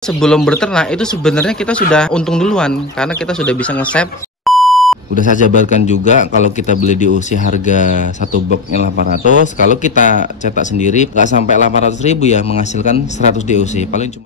Sebelum berternak itu sebenarnya kita sudah untung duluan karena kita sudah bisa nge-save. Udah saya jabarkan juga kalau kita beli di UC harga satu boxnya 800, kalau kita cetak sendiri nggak sampai 800.000 ya, menghasilkan 100 DOC paling cuma.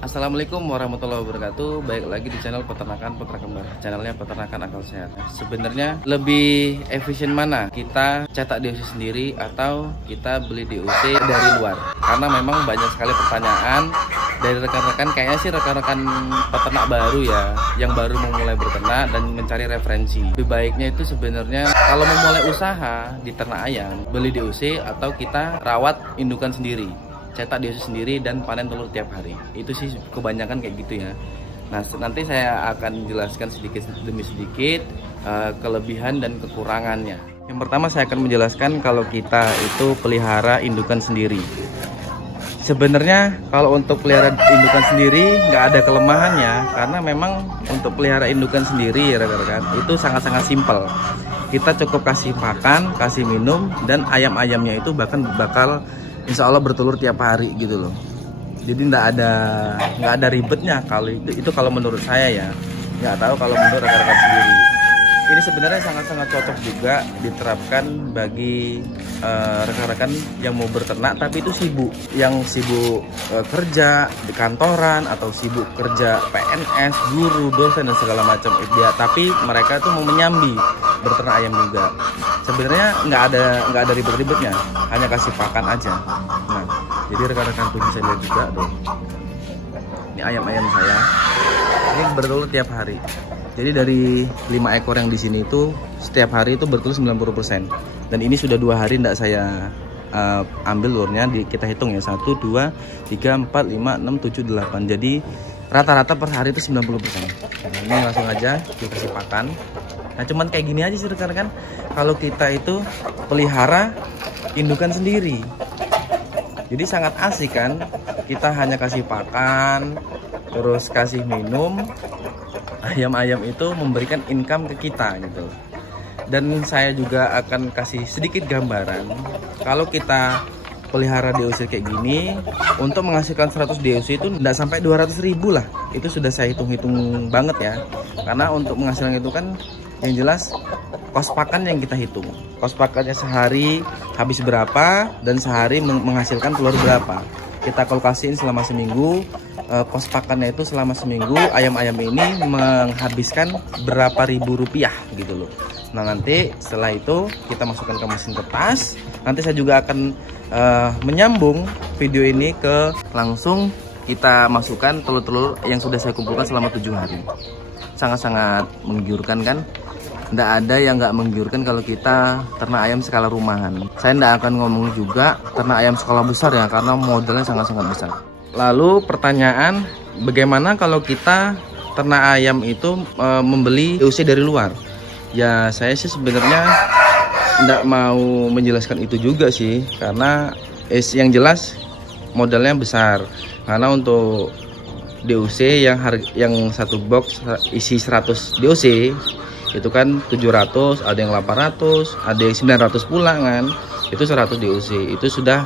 Assalamualaikum warahmatullahi wabarakatuh. Baik lagi di channel peternakan Putra Kembar, channelnya peternakan akal sehat. Sebenarnya lebih efisien mana, kita cetak DOC sendiri atau kita beli DOC dari luar? Karena memang banyak sekali pertanyaan dari rekan-rekan, kayaknya sih rekan-rekan peternak baru ya, yang baru memulai berternak dan mencari referensi. Lebih baiknya itu sebenarnya kalau memulai usaha di ternak ayam, beli DOC atau kita rawat indukan sendiri, cetak DOC sendiri dan panen telur tiap hari. Itu sih kebanyakan kayak gitu ya. Nah, nanti saya akan jelaskan sedikit demi sedikit kelebihan dan kekurangannya. Yang pertama saya akan menjelaskan kalau kita itu pelihara indukan sendiri. Sebenarnya kalau untuk pelihara indukan sendiri nggak ada kelemahannya, karena memang untuk pelihara indukan sendiri ya rekan-rekan, itu sangat-sangat simpel. Kita cukup kasih makan, kasih minum, dan ayam-ayamnya itu bahkan bakal insya Allah bertelur tiap hari gitu loh. Jadi nggak ada ribetnya kalau itu kalau menurut saya ya. Nggak tahu kalau menurut rekan-rekan sendiri. Ini sebenarnya sangat-sangat cocok juga diterapkan bagi rekan-rekan yang mau berternak tapi itu sibuk, yang sibuk kerja di kantoran atau sibuk kerja PNS, guru, dosen dan segala macam ya. Tapi mereka tuh mau menyambi berternak ayam juga. Sebenarnya nggak ada ribet-ribetnya, hanya kasih pakan aja. Nah, jadi rekan-rekan tuh bisa lihat juga dong. Ini ayam-ayam saya. Ini bertelur tiap hari. Jadi dari 5 ekor yang di sini itu setiap hari itu bertelur 90%. Dan ini sudah 2 hari tidak saya ambil telurnya, kita hitung ya, 1, 2, 3, 4, 5, 6, 7, 8. Jadi rata-rata per hari itu 90%. Nah, ini langsung aja kita kasih pakan. Nah, cuman kayak gini aja sih rekan-rekan. Kalau kita itu pelihara indukan sendiri, jadi sangat asik kan. Kita hanya kasih pakan, terus kasih minum. Ayam-ayam itu memberikan income ke kita gitu. Dan saya juga akan kasih sedikit gambaran. Kalau kita pelihara DOC kayak gini, untuk menghasilkan 100 DOC itu tidak sampai 200.000 lah. Itu sudah saya hitung-hitung banget ya. Karena untuk menghasilkan itu kan yang jelas kos pakan yang kita hitung. Kos pakannya sehari habis berapa dan sehari menghasilkan telur berapa. Kita kalkulasiin selama seminggu, kos pakannya itu selama seminggu ayam-ayam ini menghabiskan berapa ribu rupiah gitu loh. Nah, nanti setelah itu kita masukkan ke mesin kertas. Nanti saya juga akan menyambung video ini ke langsung kita masukkan telur-telur yang sudah saya kumpulkan selama 7 hari. Sangat-sangat menggiurkan kan? Nggak ada yang nggak menggiurkan kalau kita ternak ayam skala rumahan. Saya nggak akan ngomong juga ternak ayam skala besar ya, karena modalnya sangat-sangat besar. Lalu pertanyaan, bagaimana kalau kita ternak ayam itu membeli DOC dari luar? Ya, saya sih sebenarnya nggak mau menjelaskan itu juga sih, karena yang jelas modalnya besar. Karena untuk DOC yang satu box isi 100 DOC itu kan 700, ada yang 800, ada yang 900 pulangan. Itu 100 DOC, itu sudah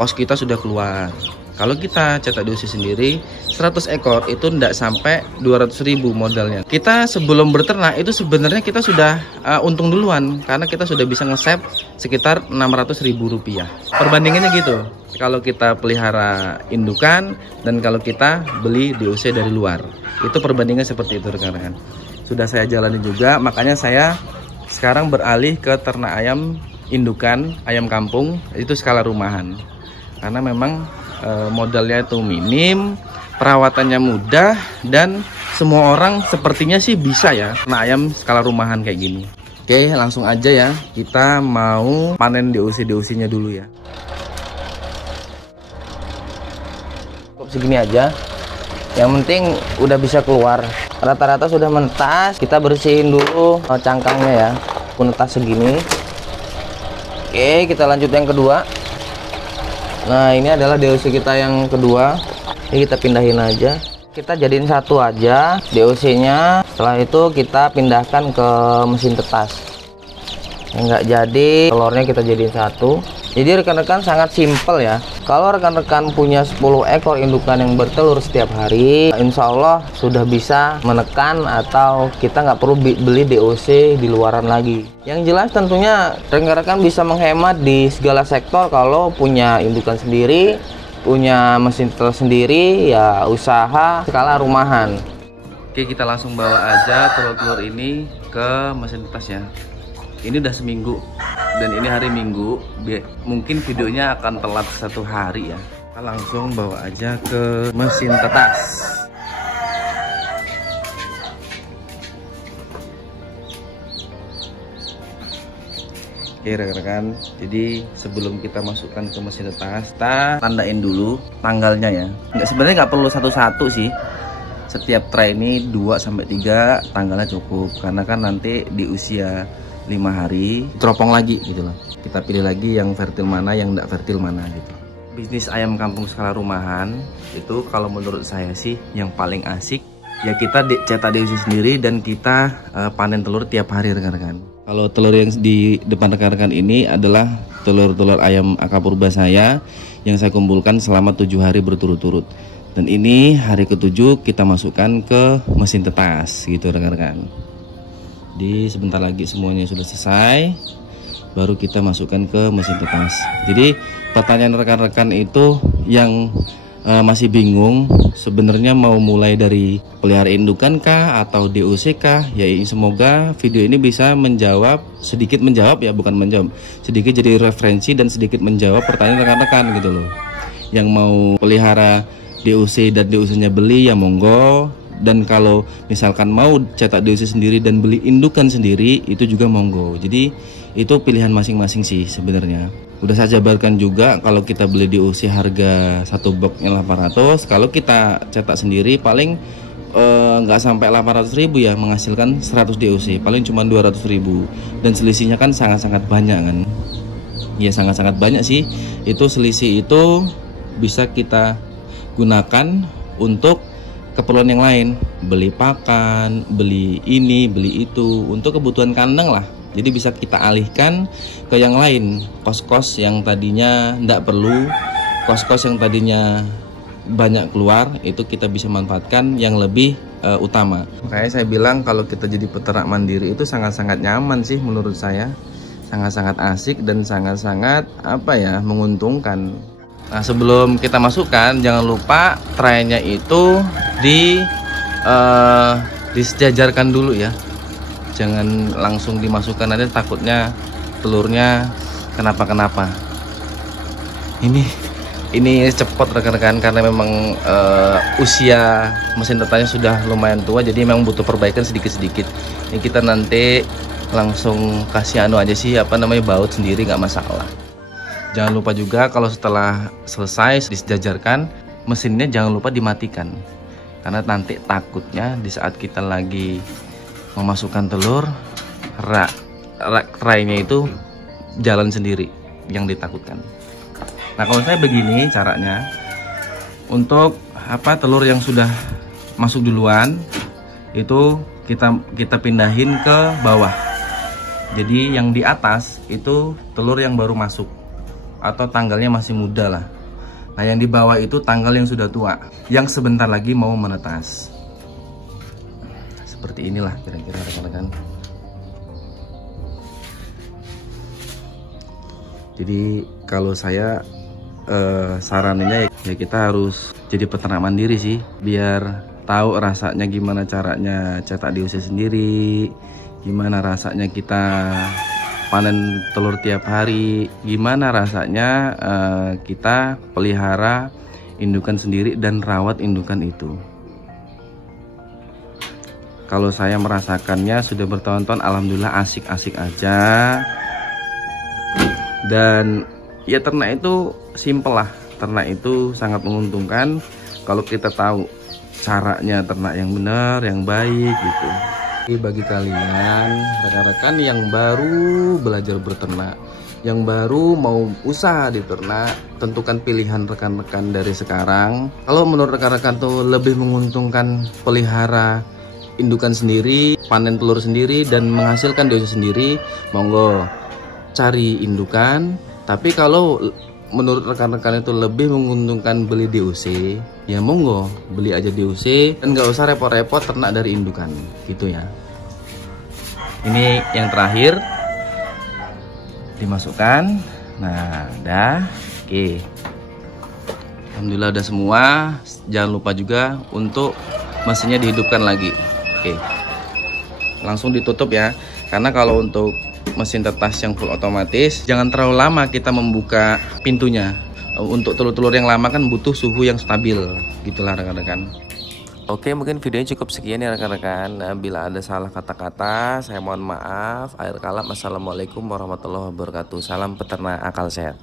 kos kita sudah keluar. Kalau kita cetak DOC sendiri 100 ekor itu tidak sampai 200.000 modalnya. Kita sebelum berternak itu sebenarnya kita sudah untung duluan karena kita sudah bisa nge-save sekitar 600.000 rupiah. Perbandingannya gitu. Kalau kita pelihara indukan dan kalau kita beli DOC dari luar, itu perbandingan seperti itu rekan-rekan. Sudah saya jalani juga, makanya saya sekarang beralih ke ternak ayam indukan, ayam kampung, itu skala rumahan. Karena memang modalnya itu minim, perawatannya mudah, dan semua orang sepertinya sih bisa ya ternak ayam skala rumahan kayak gini. Oke, langsung aja ya, kita mau panen DOC-nya dulu ya. Cukup segini aja. Yang penting udah bisa keluar. Rata-rata sudah menetas. Kita bersihin dulu cangkangnya ya. Menetas segini. Oke, kita lanjut yang kedua. Nah, ini adalah DOC kita yang kedua. Ini kita pindahin aja. Kita jadiin satu aja DOC-nya. Setelah itu kita pindahkan ke mesin tetas. Yang nggak jadi, telurnya kita jadiin satu. Jadi rekan-rekan sangat simpel ya. Kalau rekan-rekan punya 10 ekor indukan yang bertelur setiap hari, insya Allah sudah bisa menekan atau kita nggak perlu beli DOC di luaran lagi. Yang jelas tentunya rekan-rekan bisa menghemat di segala sektor kalau punya indukan sendiri, punya mesin telur sendiri, ya usaha skala rumahan. Oke, kita langsung bawa aja telur-telur ini ke mesin tetas ya. Ini udah seminggu dan ini hari Minggu, mungkin videonya akan telat 1 hari ya. Kita langsung bawa aja ke mesin tetas. Oke rekan-rekan, jadi sebelum kita masukkan ke mesin tetas, kita tandain dulu tanggalnya ya. Sebenarnya nggak perlu satu-satu sih. Setiap tray ini 2-3 tanggalnya cukup, karena kan nanti di usia 5 hari teropong lagi gitu loh. Kita pilih lagi yang fertil mana, yang enggak fertil mana gitu. Bisnis ayam kampung skala rumahan itu kalau menurut saya sih yang paling asik ya kita cetak DOC sendiri dan kita panen telur tiap hari rekan-rekan. Kalau telur yang di depan rekan-rekan ini adalah telur-telur ayam akapurba saya yang saya kumpulkan selama 7 hari berturut-turut. Dan ini hari ke-7 kita masukkan ke mesin tetas gitu rekan-rekan. Jadi sebentar lagi semuanya sudah selesai, baru kita masukkan ke mesin tetas. Jadi pertanyaan rekan-rekan itu yang masih bingung sebenarnya mau mulai dari pelihara indukan kah atau DOC kah, ya semoga video ini bisa sedikit menjawab ya, bukan menjawab, sedikit jadi referensi dan sedikit menjawab pertanyaan rekan-rekan gitu loh. Yang mau pelihara DOC dan DOC-nya beli ya monggo. Dan kalau misalkan mau cetak DOC sendiri dan beli indukan sendiri itu juga monggo. Jadi itu pilihan masing-masing sih sebenarnya. Udah saya jabarkan juga kalau kita beli DOC harga 1 boxnya 800. Kalau kita cetak sendiri paling nggak sampai 800.000 ya, menghasilkan 100 DOC paling cuma 200.000. Dan selisihnya kan sangat-sangat banyak kan. Ya sangat-sangat banyak sih. Itu selisih itu bisa kita gunakan untuk keperluan yang lain, beli pakan, beli ini, beli itu, untuk kebutuhan kandang lah. Jadi bisa kita alihkan ke yang lain, kos-kos yang tadinya tidak perlu, kos-kos yang tadinya banyak keluar, itu kita bisa manfaatkan yang lebih utama. Makanya saya bilang kalau kita jadi peternak mandiri itu sangat-sangat nyaman sih menurut saya, sangat-sangat asik dan sangat-sangat menguntungkan. Nah sebelum kita masukkan jangan lupa traynya itu disejajarkan dulu ya, jangan langsung dimasukkan aja, takutnya telurnya kenapa-kenapa. Ini cepot rekan-rekan karena memang usia mesin tetanya sudah lumayan tua, jadi memang butuh perbaikan sedikit-sedikit. Ini kita nanti langsung kasih aja sih baut sendiri, nggak masalah. Jangan lupa juga kalau setelah selesai disejajarkan mesinnya jangan lupa dimatikan, karena nanti takutnya di saat kita lagi memasukkan telur traynya itu jalan sendiri, yang ditakutkan. Nah kalau saya begini caranya, untuk telur yang sudah masuk duluan itu kita pindahin ke bawah. Jadi yang di atas itu telur yang baru masuk atau tanggalnya masih muda lah. Nah yang di bawah itu tanggal yang sudah tua, yang sebentar lagi mau menetas. Seperti inilah kira-kira rekan-rekan. Jadi kalau saya sarannya ya kita harus jadi peternak mandiri sih, biar tahu rasanya gimana caranya cetak DOC sendiri, gimana rasanya kita panen telur tiap hari, gimana rasanya kita pelihara indukan sendiri dan rawat indukan itu. Kalau saya merasakannya sudah bertahun-tahun, alhamdulillah asik-asik aja. Dan ya ternak itu simple lah, ternak itu sangat menguntungkan kalau kita tahu caranya ternak yang benar, yang baik gitu. Bagi kalian rekan-rekan yang baru belajar berternak, yang baru mau usaha di ternak, tentukan pilihan rekan-rekan dari sekarang. Kalau menurut rekan-rekan tuh lebih menguntungkan pelihara indukan sendiri, panen telur sendiri, dan menghasilkan DOC sendiri, monggo cari indukan. Tapi kalau menurut rekan-rekan itu lebih menguntungkan beli DOC, ya monggo beli aja DOC dan nggak usah repot-repot ternak dari indukan, gitu ya. Ini yang terakhir dimasukkan. Nah, udah. Oke. Alhamdulillah udah semua. Jangan lupa juga untuk mesinnya dihidupkan lagi. Oke. Langsung ditutup ya. Karena kalau untuk mesin tetas yang full otomatis, jangan terlalu lama kita membuka pintunya. Untuk telur-telur yang lama kan butuh suhu yang stabil. Gitulah rekan-rekan. Oke, mungkin videonya cukup sekian ya rekan-rekan. Nah, bila ada salah kata-kata, saya mohon maaf. Akhir kalam, assalamualaikum warahmatullahi wabarakatuh. Salam peternak akal sehat.